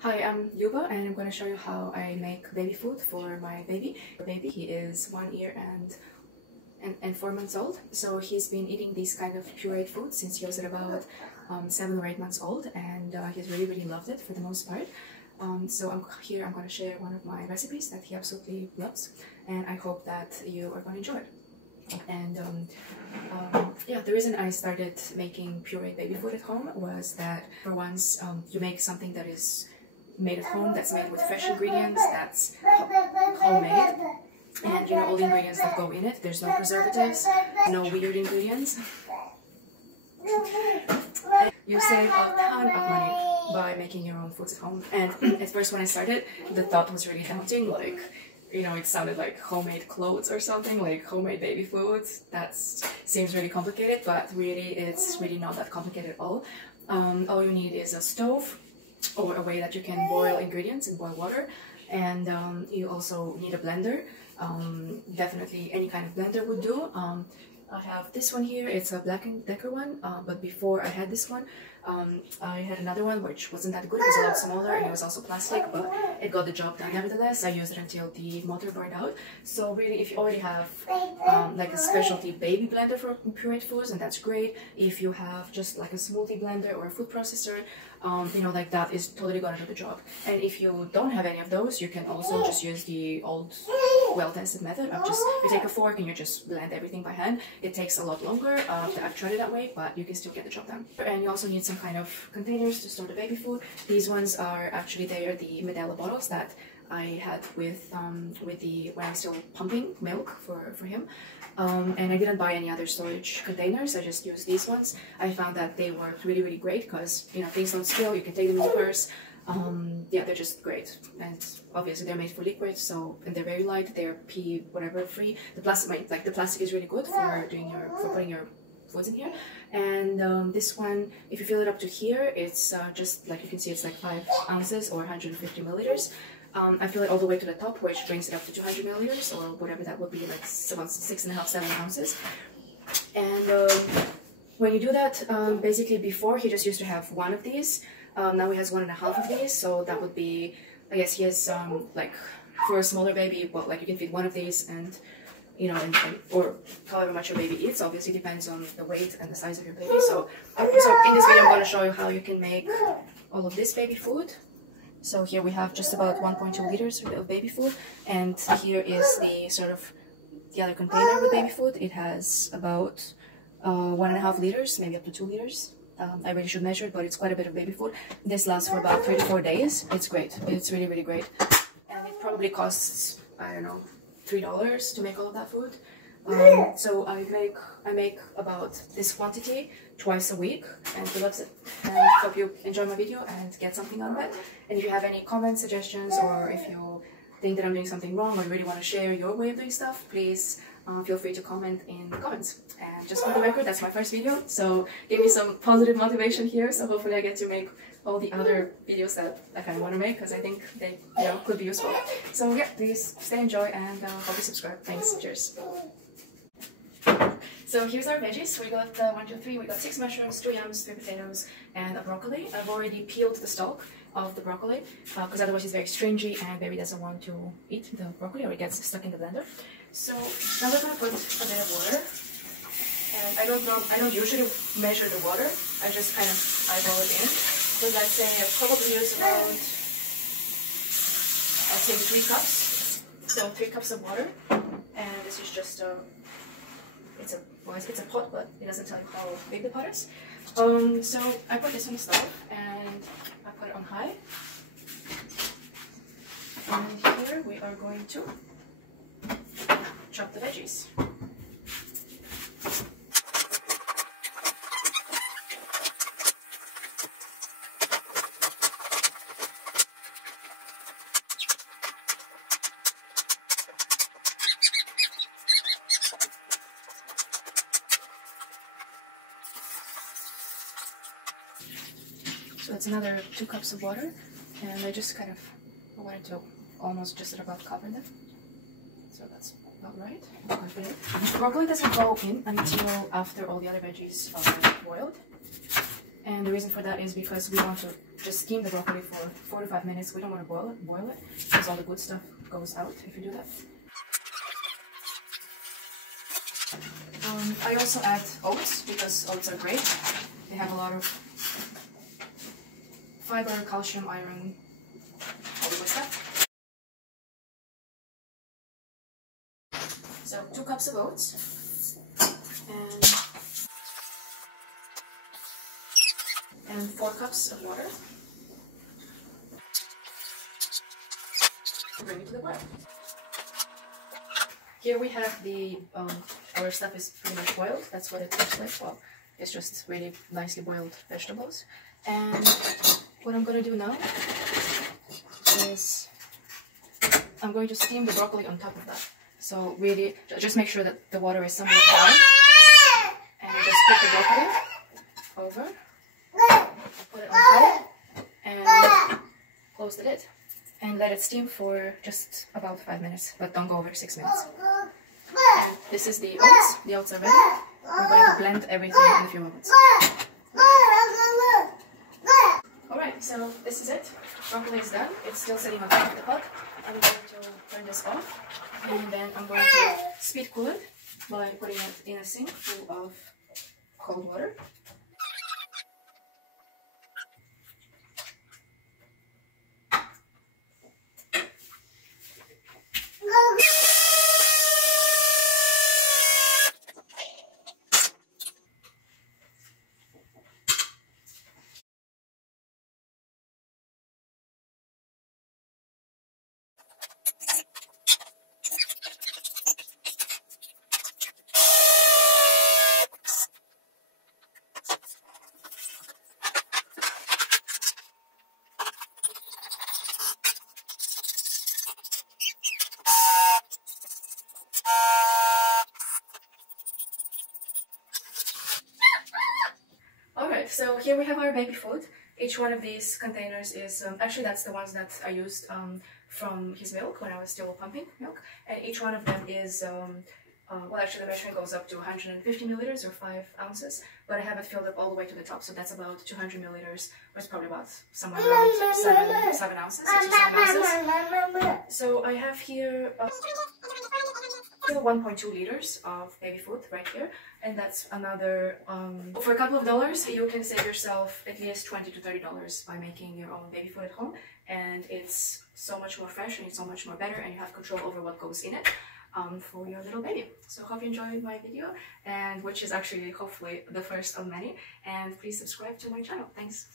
Hi, I'm Yuba and I'm going to show you how I make baby food for my baby. He is 1 year and 4 months old. So he's been eating these kind of pureed foods since he was at about 7 or 8 months old, and he's really loved it for the most part. I'm going to share one of my recipes that he absolutely loves, and I hope that you are going to enjoy it. And yeah, the reason I started making pureed baby food at home was that for once you make something that is made at home, that's made with fresh ingredients, that's homemade, and you know all the ingredients that go in it. There's no preservatives, no weird ingredients. You save a ton of money by making your own foods at home. And at first when I started, the thought was really daunting, like, you know, it sounded like homemade clothes or something, like homemade baby foods. That seems really complicated, but really it's really not that complicated at all. All you need is a stove or a way that you can boil ingredients and boil water, and you also need a blender. Definitely any kind of blender would do. I have this one here, it's a Black & Decker one, but before I had this one, I had another one which wasn't that good. It was a lot smaller and it was also plastic, but it got the job done nevertheless. I used it until the motor burned out. So really, if you already have like a specialty baby blender for pureed foods, and that's great. If you have just like a smoothie blender or a food processor, you know, like that is totally gonna do the job. And if you don't have any of those, you can also just use the old well-tested method of just you take a fork and you just blend everything by hand. It takes a lot longer. I've tried it that way, but you can still get the job done. And you also need some kind of containers to store the baby food. These ones are actually the Medela bottles that I had with when I was still pumping milk for him. And I didn't buy any other storage containers. I just used these ones. I found that they worked really great because, you know, things don't spill. You can take them in the purse. Yeah, they're just great, and obviously they're made for liquid, so, and they're very light. They're pee whatever free. The plastic is really good for putting your foods in here. And this one, if you fill it up to here, it's just like you can see, it's like 5 ounces or 150 milliliters. I fill it all the way to the top, which brings it up to 200 milliliters or whatever that would be, like about 6.5–7 ounces. And when you do that, basically before he just used to have one of these. Now he has 1.5 of these, so that would be, I guess he has like for a smaller baby, well, like you can feed one of these, and you know, or however much your baby eats. Obviously depends on the weight and the size of your baby. So in this video I'm going to show you how you can make all of this baby food. So here we have just about 1.2 liters of baby food, and here is the other container with baby food. It has about 1.5 liters, maybe up to 2 liters. I really should measure it, but it's quite a bit of baby food. This lasts for about 3 to 4 days. It's great. It's really great. And it probably costs, I don't know, $3 to make all of that food. So I make about this quantity twice a week, and he loves it. And I hope you enjoy my video and get something out of it. And if you have any comments, suggestions, or if you think that I'm doing something wrong or you really want to share your way of doing stuff, please feel free to comment in the comments. And just for the record, that's my first video, so give me some positive motivation here, so hopefully I get to make all the other videos that I kind of want to make, because I think they, you know, could be useful. So yeah, please stay, enjoy, and hope you subscribe. Thanks, cheers. So here's our veggies. We got 1, 2, 3. We got 6 mushrooms, 2 yams, 3 potatoes, and a broccoli. I've already peeled the stalk of the broccoli because otherwise it's very stringy and baby doesn't want to eat the broccoli or it gets stuck in the blender. So now we're gonna put a bit of water, and I don't usually measure the water. I just kind of eyeball it in. But I'd say I probably use around, I'd say 3 cups. So 3 cups of water, and this is just it's a pot, but it doesn't tell you how big the pot is. So I put this on the stove and I put it on high. And here we are going to chop the veggies. So it's another 2 cups of water, and I just kind of wanted to almost just about cover them. So that's about right. Broccoli doesn't go in until after all the other veggies are boiled. And the reason for that is because we want to just steam the broccoli for 4 to 5 minutes. We don't want to boil it because all the good stuff goes out if you do that. I also add oats because oats are great. They have a lot of fiber, calcium, iron, all the good stuff. So 2 cups of oats and 4 cups of water. Bring it to the boil. Here we have the our stuff is pretty much boiled. That's what it looks like. Well, it's just really nicely boiled vegetables. And what I'm going to do now is I'm going to steam the broccoli on top of that. So really, just make sure that the water is somewhat warm. And you just put the broccoli over, put it on top, and close the lid. And let it steam for just about 5 minutes, but don't go over 6 minutes. And this is the oats. The oats are ready. We're going to blend everything in a few moments. Alright, so this is it. Broccoli is done. It's still sitting on top of the pot. I'm going to turn this off. And then I'm going to speed cool it by putting it in a sink full of cold water. Alright, so here we have our baby food. Each one of these containers is, actually that's the ones that I used from his milk when I was still pumping milk. And each one of them is, well actually the measurement goes up to 150 milliliters or 5 ounces. But I have it filled up all the way to the top, so that's about 200 milliliters, or it's probably about somewhere around 7 ounces, 6 or 7 ounces. So I have here 1.2 liters of baby food right here, and that's another for a couple of dollars you can save yourself at least $20 to $30 by making your own baby food at home, and it's so much more fresh and it's so much more better, and you have control over what goes in it for your little baby. So hope you enjoyed my video, and which is actually hopefully the first of many, and please subscribe to my channel. Thanks.